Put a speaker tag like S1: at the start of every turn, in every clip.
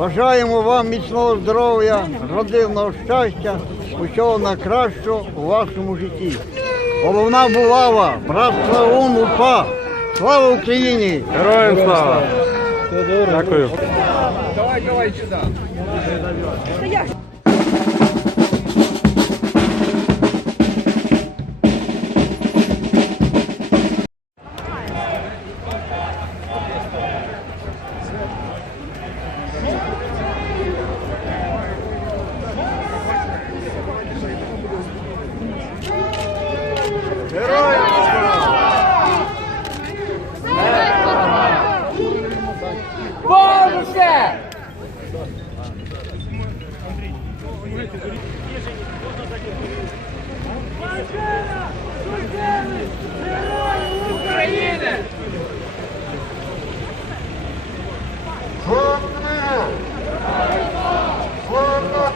S1: Бажаємо вам міцного здоров'я, родинного щастя, усього найкращого у вашому житті. Головна булава, брат Славун, УПА. Слава Україні!
S2: Героям слава! Дякую. Героям Боже! Героям України! Слава! Слава!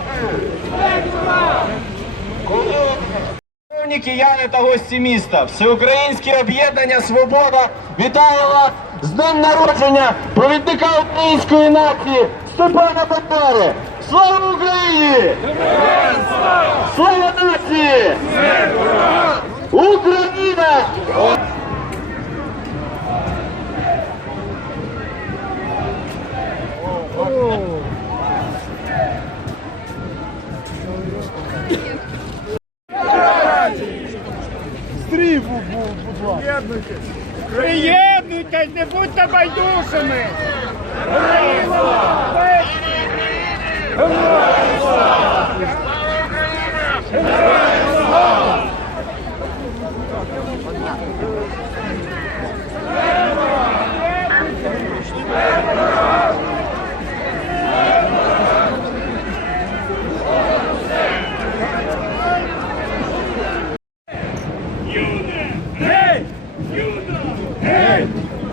S3: Шановні кияни та гості міста, Всеукраїнське об'єднання Свобода вітає вас з днем народження провідника української нації Степана Бандери! Слава Україні! Слава нації! Україна!
S4: Приєднуйтесь, Приєднуйтесь, не будьте байдужими!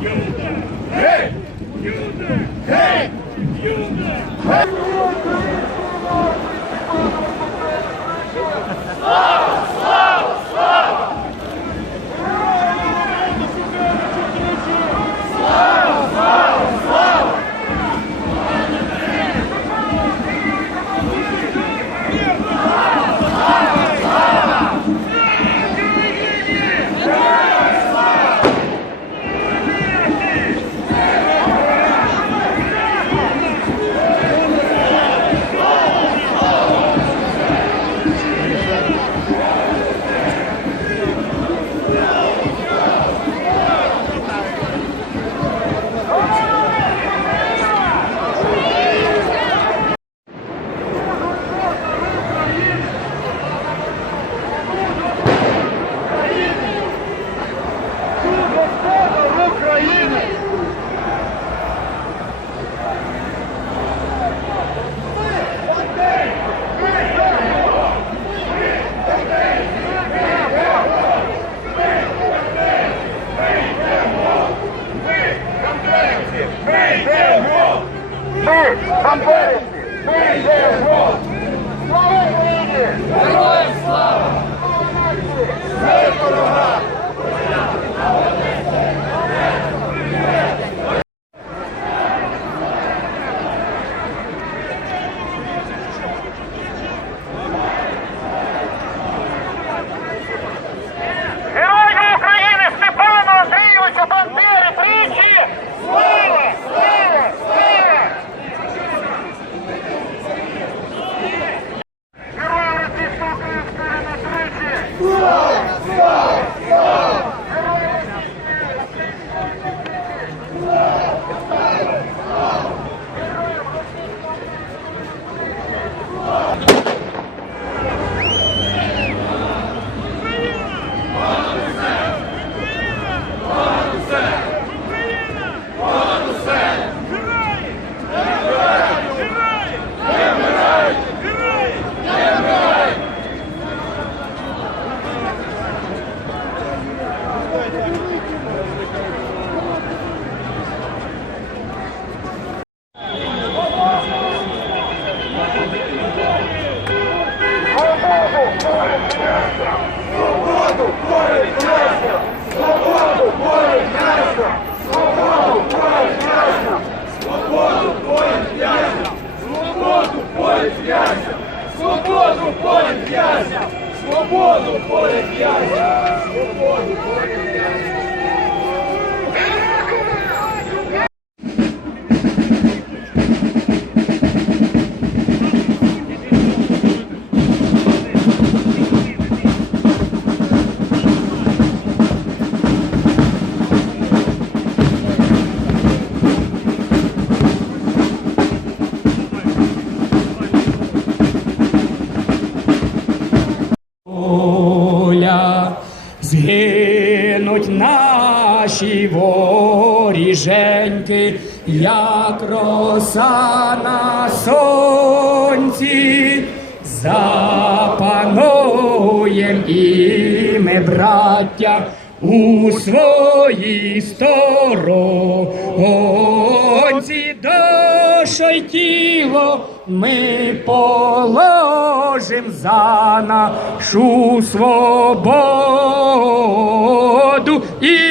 S5: Hey! Hey! Hey! Герою
S6: Свободу в
S4: наші воріженьки, як роса на сонці, запануєм і ми, браття, у своїй сторонці, душу й тіло ми положим за нашу свободу і